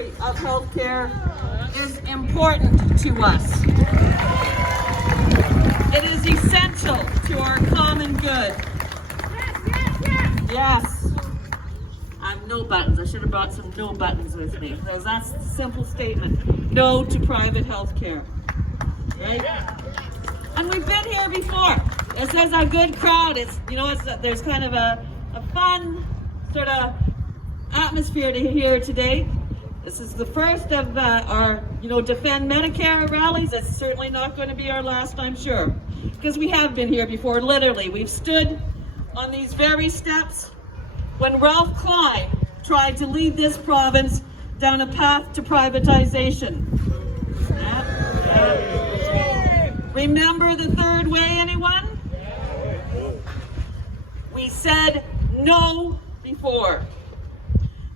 delivery of healthcare is important to us. It is essential to our common good. Yes. I have no buttons. I should have brought some no buttons with me, because that's a simple statement. No to private healthcare. Right? And we've been here before. This is a good crowd. There's kind of a fun sort of atmosphere to here today. This is the first of our, Defend Medicare rallies. It's certainly not going to be our last, I'm sure, because we have been here before. Literally, we've stood on these very steps when Ralph Klein tried to lead this province down a path to privatization. Remember the third way, anyone? We said no before.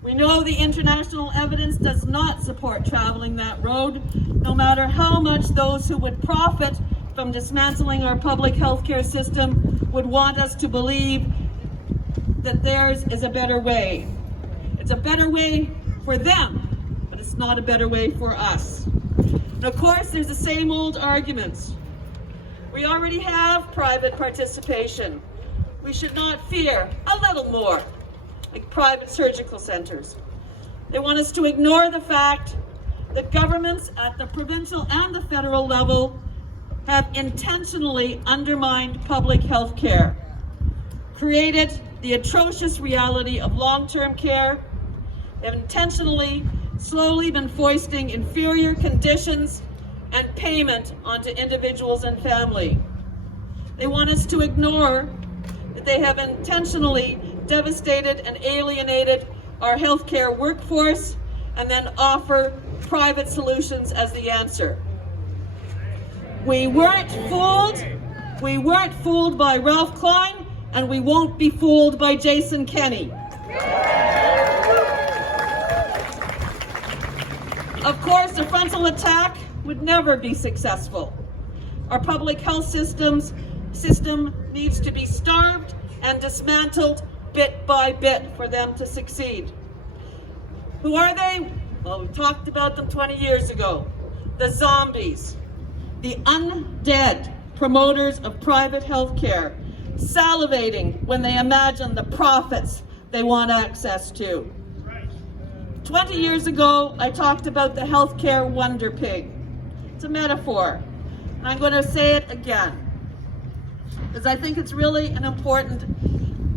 We know the international evidence does not support traveling that road, no matter how much those who would profit from dismantling our public healthcare system would want us to believe that theirs is a better way. It's a better way for them, but it's not a better way for us. And of course, there's the same old arguments. We already have private participation. We should not fear a little more, like private surgical centers. They want us to ignore the fact that governments at the provincial and the federal level have intentionally undermined public health care, created the atrocious reality of long-term care. They've intentionally, slowly been foisting inferior conditions and payment onto individuals and family. They want us to ignore that they have intentionally devastated and alienated our healthcare workforce and then offer private solutions as the answer. We weren't fooled. We weren't fooled by Ralph Klein, and we won't be fooled by Jason Kenney. Of course, a frontal attack would never be successful. Our public health system needs to be starved and dismantled bit by bit for them to succeed. Who are they? Well, we talked about them 20 years ago. The zombies, the undead promoters of private health care, salivating when they imagine the profits they want access to. 20 years ago, I talked about the healthcare wonder pig. It's a metaphor, and I'm going to say it again, because I think it's really an important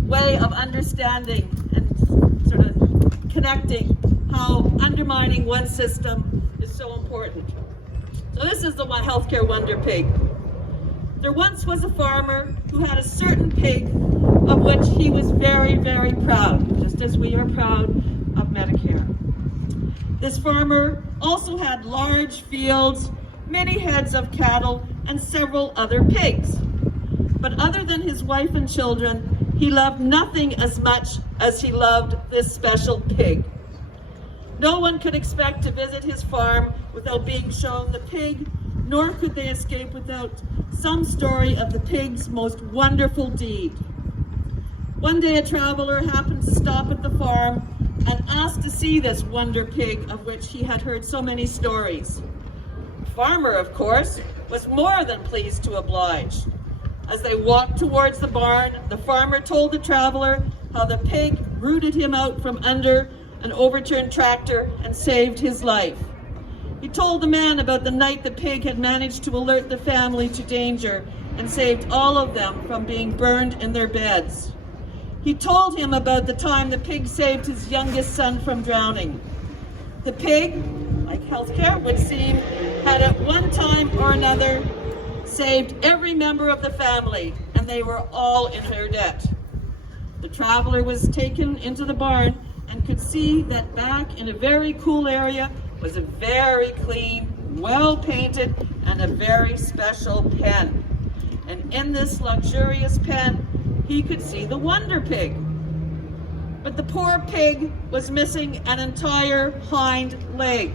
way of understanding and sort of connecting how undermining one system is so important. So this is the one healthcare wonder pig. There once was a farmer who had a certain pig of which he was very, very proud, just as we are proud of Medicare. This farmer also had large fields, many heads of cattle, and several other pigs. But other than his wife and children, he loved nothing as much as he loved this special pig. No one could expect to visit his farm without being shown the pig, nor could they escape without some story of the pig's most wonderful deed. One day a traveler happened to stop at the farm and asked to see this wonder pig of which he had heard so many stories. The farmer, of course, was more than pleased to oblige. As they walked towards the barn, the farmer told the traveler how the pig rooted him out from under an overturned tractor and saved his life. He told the man about the night the pig had managed to alert the family to danger and saved all of them from being burned in their beds. He told him about the time the pig saved his youngest son from drowning. The pig, like healthcare would seem, had at one time or another saved every member of the family, and they were all in her debt. The traveler was taken into the barn and could see that back in a very cool area was a very clean, well-painted, and a very special pen. And in this luxurious pen, he could see the wonder pig. But the poor pig was missing an entire hind leg.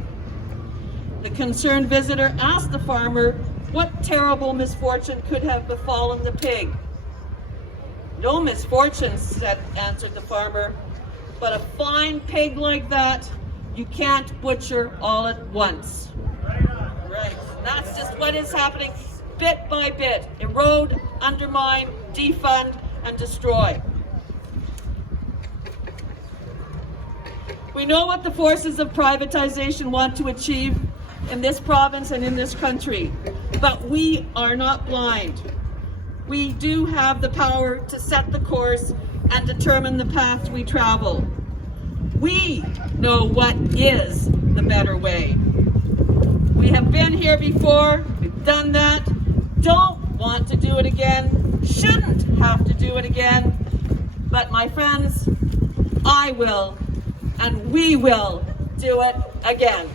The concerned visitor asked the farmer what terrible misfortune could have befallen the pig. No misfortune, answered the farmer, but a fine pig like that You can't butcher all at once. Right. That's just what is happening bit by bit. Erode, undermine, defund, and destroy. We know what the forces of privatization want to achieve in this province and in this country, but we are not blind. We do have the power to set the course and determine the path we travel. We know what is the better way. We have been here before, we've done that, don't want to do it again, shouldn't have to do it again, but my friends, I will, and we will do it again.